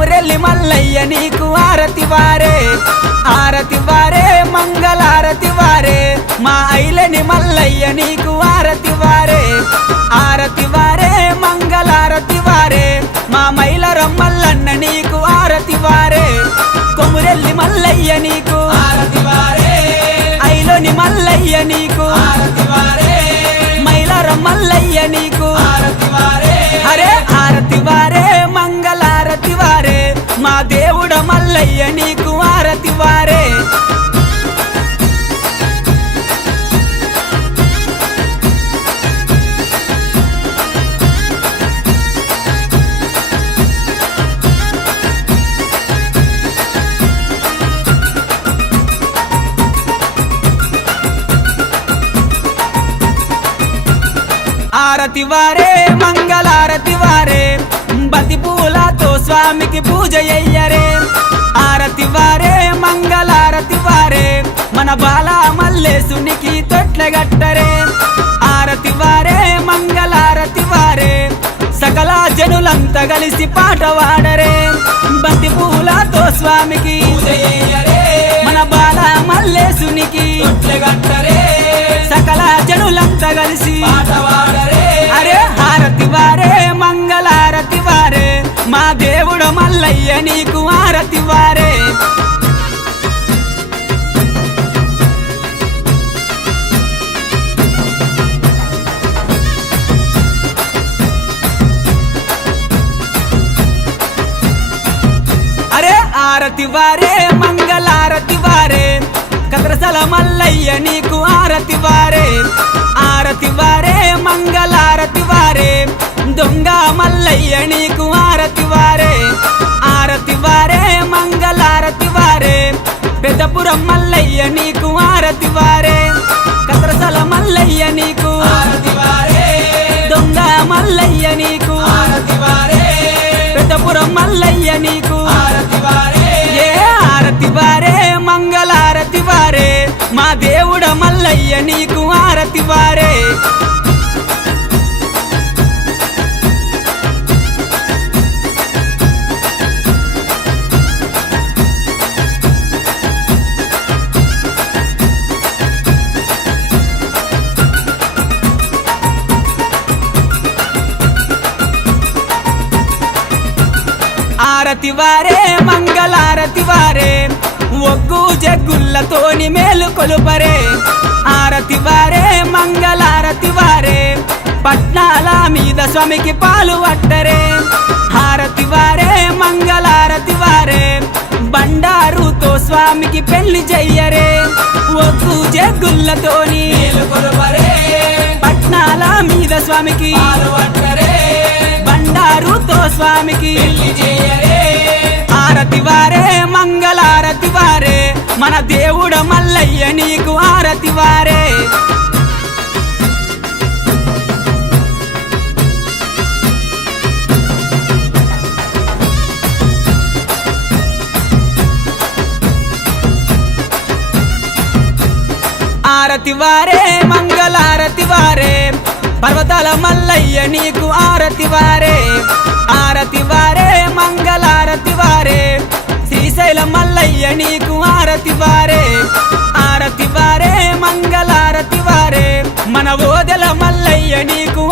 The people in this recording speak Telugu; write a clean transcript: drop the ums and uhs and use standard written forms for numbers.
కొమురెల్లి మల్లయ్య నీకు ఆరతి వారే, ఆరతి వారే మంగళారతి వారే, మా ఐలని మల్లయ్య నీకు ఆరతి వారే, ఆరతి వారే మంగళారతి వారే, మా మైలరం మల్లన్న నీకు ఆరతి వారే, కొమురెల్లి మల్లయ్య నీకు ఆరతి వారే, ఐలోని మల్లయ్య నీకు ఆరతి వారే, మైలరం మల్లయ్య నీకు ఆరతి వారే, అరే ఆరతి వారే మంగళారతి వారే, మా దేవుడ మల్లయ్య నీకు ఆరతి వారే. ఆరతి వారే మంగళారతి వారే, బంతి పూలతో స్వామికి పూజ అయ్యరే, ఆరతి వారే మంగళారతి వారే, మన బాల మల్లేశునికి తొట్లగట్టరే, ఆరతి వారే మంగళారతి వారే, సకల జనులంతా కలిసి పాట వాడరే, బంతి పూలతో స్వామికి పూజ చెయ్యరే, మన బాల మల్లేశునికి తొట్లగట్టరే, సకల జనులంతా కలిసి పాట వాడరే, అరే హారతి వారే మంగళారతి వారే, మా దేవుడు మల్లయ్య నీకు ఆరతి వారే. అరే ఆరతి వారే మంగళారతి వారే, కద్రసల మల్లయ్య నీకు ఆరతి వారే, ఆరతి వారే మంగళారతి వారే, దొంగ మల్లయ్య నీకు ఆరతి వారే, ఆరతి వారే మంగళారతి వారే, పెద్దపురం మల్లయ్య నీకు ఆరతి వారే, కద్రసల మల్లయ్య నీకు ఆరతి వారే, దొంగ మల్లయ్య నీకు ఆరతి వారే, పెద్దపురం మల్లయ్య నీకు ఆరతి వారే, ఏ ఆరతి వారే మంగళారతి వారే, మా దేవుడ మల్లయ్య నీకు ఆరతి వారే. ఆరతి వారే మంగళారతి వారే, ఒగ్గు జగ్గుల్లతోని మేలు కొలుపరే, ఆరతి వారే మంగళారతి వారే, పట్నాల మీద స్వామికి పాలు పట్టరే, హారతి వారే మంగళారతి వారే, బండారుతో స్వామికి పెళ్లి చెయ్యరే, ఒగ్గు జగ్గుల్లతోని మేలు కొలుపరే, పట్నాల మీద స్వామికి పాలు పట్టరే, బండారుతో స్వామికి పెళ్లి చెయ్యరే, ఆరతి వారే మంగళారతి వారే, మన దేవుడ మల్లయ్య నీకు ఆరతి వారే. ఆరతి వారే మంగళారతి వారే, పర్వతాల మల్లయ్య నీకు ఆరతి వారే, ఆరతి వారే మంగళారతి వారే, శ్రీశైల మల్లయ్య నీకు ఆరతి వారే, ఆరతి వారే మంగళారతి వారే, మన ఓదెల మల్లయ్య నీకు